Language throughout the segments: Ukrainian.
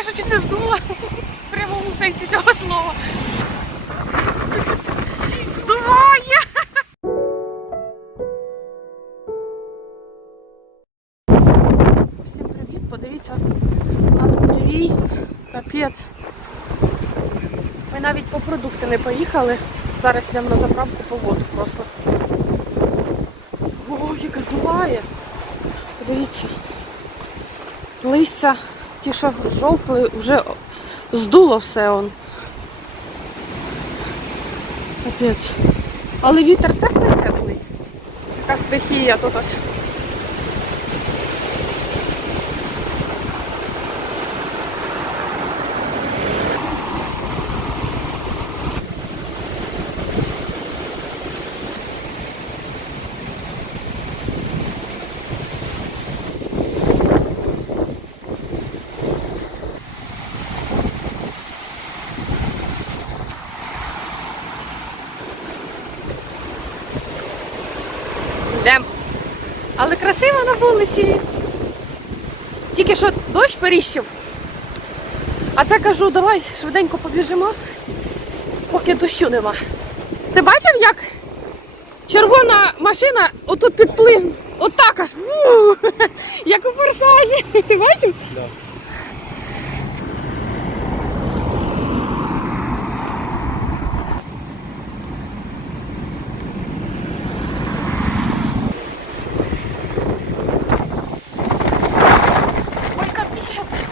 тільки що чуть не здула. В прямому сенсі цього слова. Здуває! Всім привіт, подивіться, у нас буревій, капець. Ми навіть по продукти не поїхали. Зараз йдемо на заправку по воду просто. О, як здуває. Подивіться. Листя, ті, що жовкли, вже здуло все он. Опять. Але вітер теплий теплий. Така стихія тут ось. Йдемо. Але красиво на вулиці. Тільки що дощ періщив. А це кажу, давай швиденько побіжимо, поки дощу нема. Ти бачив, як червона машина отут підплив? Отак аж. Ву! Як у форсажі. Ти бачив? Да. Ой, капець.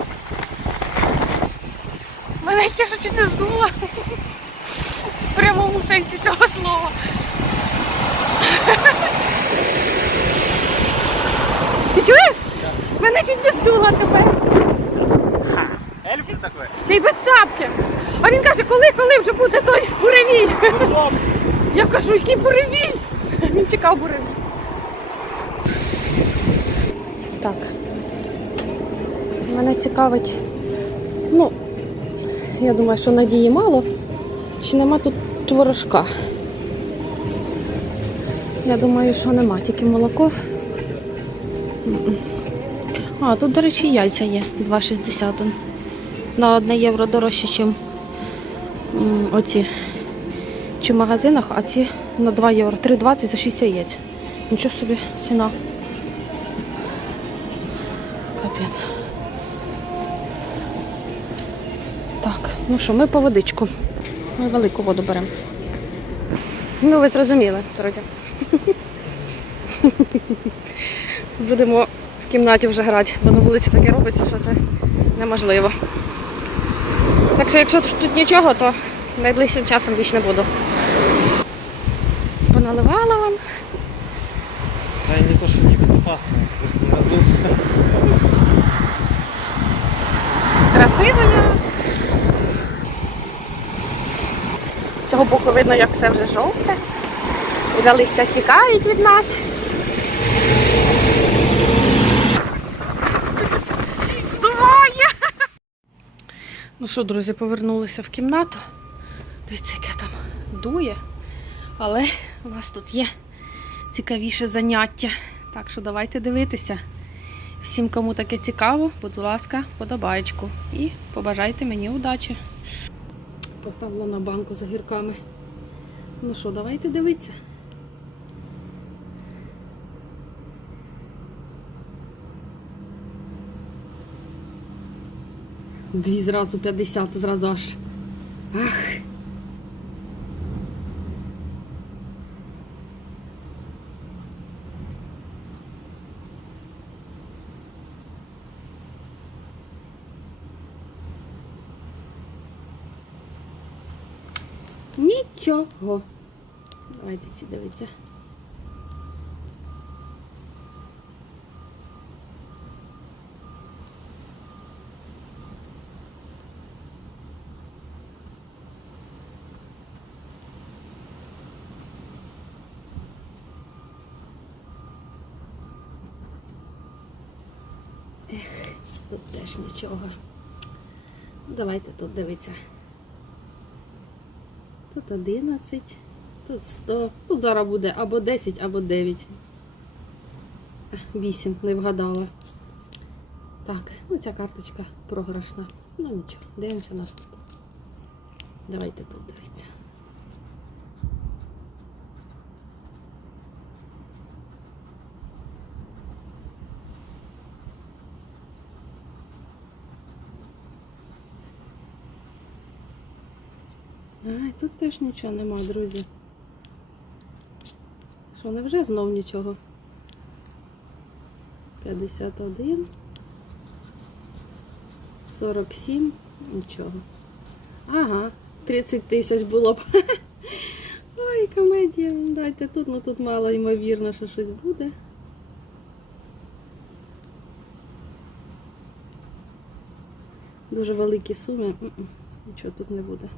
Тільки що чуть не здуло. В прямому сенсі цього слова. Ти чуєш? Мене чуть не здуло тепер. Эльф такой? Ще й без шапки. А він каже, коли, коли вже буде той буревій. Я кажу, який буревій? Він чекав буревій. Так. Мене цікавить. Ну, я думаю, що надії мало. Чи нема тут творожка? Я думаю, що нема, тільки молоко. А, тут, до речі, яйця є 2,60. На 1 євро дорожче, ніж оці. Чи в магазинах, а ці на 2 євро. 3,20 за 6 яєць. Нічого собі ціна. Капець. Так, ну що, ми по водичку. Ми велику воду беремо. Ну, ви зрозуміли, друзі. Будемо в кімнаті вже грати, бо на вулиці таке робиться, що це неможливо. Так що, якщо тут нічого, то найближчим часом більше не буду. Поналивала вам. Да и не то, что небезопасно, просто не разум. Красиво я. З Цього боку видно, як все вже жовте. Вже листя тікають від нас. Здуває! Ну що, друзі, повернулися в кімнату. Дивіться, яке там дує. Але у нас тут є цікавіше заняття. Так що давайте дивитися. Всім, кому таке цікаво, будь ласка, подобаєчку. І побажайте мені удачі. Поставила на банку за гірками. Ну що, давайте дивитися. Дві зразу 50, зразу аж. Ах. Нічого. Давайте ці дивіться. Ех, тут теж нічого. Давайте тут дивіться. Тут 11, тут 100. Тут зараз буде або 10, або 9. 8, не вгадала. Так, ну ця карточка програшна. Ну нічого, дивимося наступну. Давайте тут дивіться. Ай, тут теж нічого нема, друзі. Що, невже знов нічого? 51, 47, нічого. Ага, 30 тисяч було б. Ой, комедія. Дайте тут, ну тут мало ймовірно, що щось буде. Дуже великі суми. Нічого тут не буде.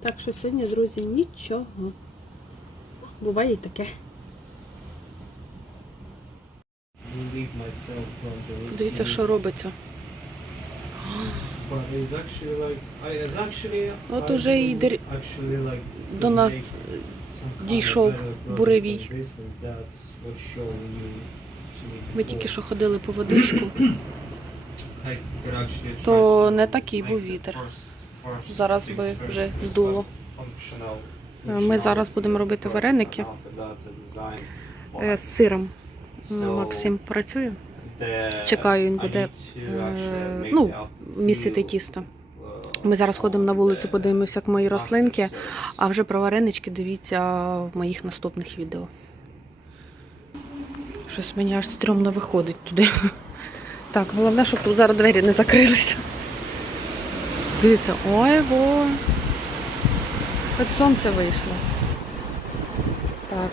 Так що сьогодні, друзі, нічого. Буває і таке. Дивіться, що робиться. От уже і дер- До нас дійшов буревій. Ми тільки що ходили по водичку, то не такий був вітер. Зараз би вже здуло. Е, ми зараз будемо робити вареники. Е. З сиром. Максим працює. Чекаю, він буде, е, ну, Місити тісто. Ми зараз ходимо на вулицю, подивимося, як мої рослинки, а вже про варенички дивіться в моїх наступних відео. Щось мені аж стрьомно виходить туди. Так, головне, щоб тут зараз двері не закрилися. Дивіться, ой го. От сонце вийшло. Так.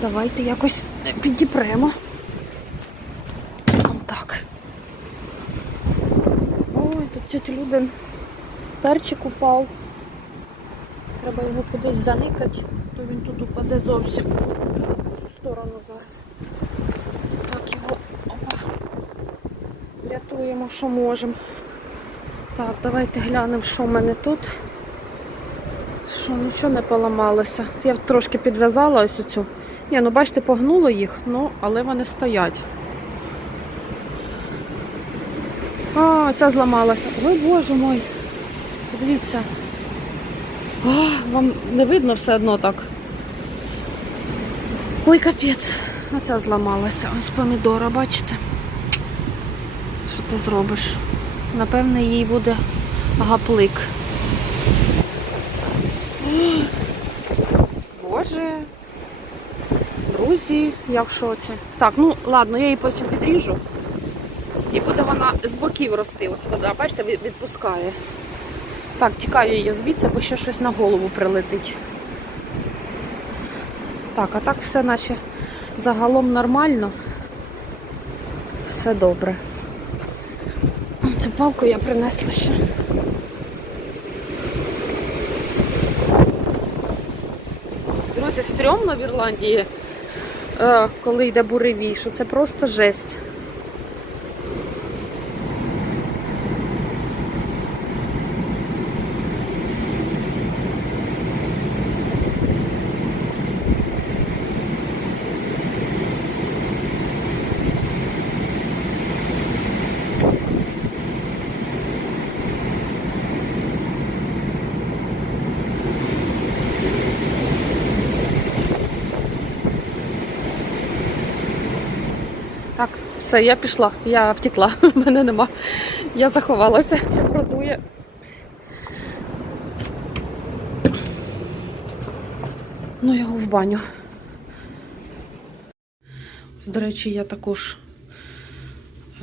Давайте якось підіпремо. Так. Ой, тут тетя Людин перчик упав. Треба його кудись заникати, то він тут упаде зовсім. В сторону зараз. Так, його опа. Рятуємо, що можемо. Так, давайте глянемо, що в мене тут. Що, нічого не поламалося. Я трошки підв'язала ось оцю. Ні, ну бачите, погнуло їх, ну, але вони стоять. А, ця зламалася. Ой, боже мой. Дивіться. А, вам не видно все одно так. Ой, капець. Оця зламалася. Ось помідора, бачите? Що ти зробиш? Напевне, їй буде гаплик. Боже. Друзі, я в шоці. Так, ну ладно, я її потім підріжу. І буде вона з боків рости. Ось вода, бачите, відпускає. Так, тікаю її звідси, бо ще щось на голову прилетить. Так, а так все наче загалом нормально. Все добре. Цю палку я принесла ще. Друзі, стрьомно в Ірландії, е, коли йде буревій, що це просто жесть. Так, все, я пішла, я втекла, мене нема. Я заховалася, ще продує. Ну, його в баню. До речі, я також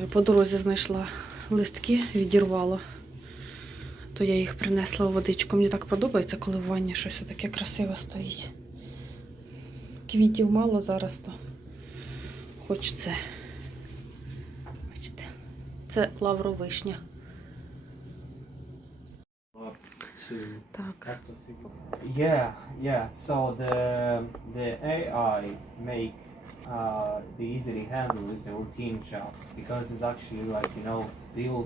е, по дорозі знайшла листки, відірвала. То я їх принесла у водичку. Мені так подобається, коли в ванні щось таке красиве стоїть. Квітів мало зараз, то хоч це. Це лавровишня. Так. Yeah, yeah. So the the AI make uh, the easily handle is a routine job because it's actually like you know built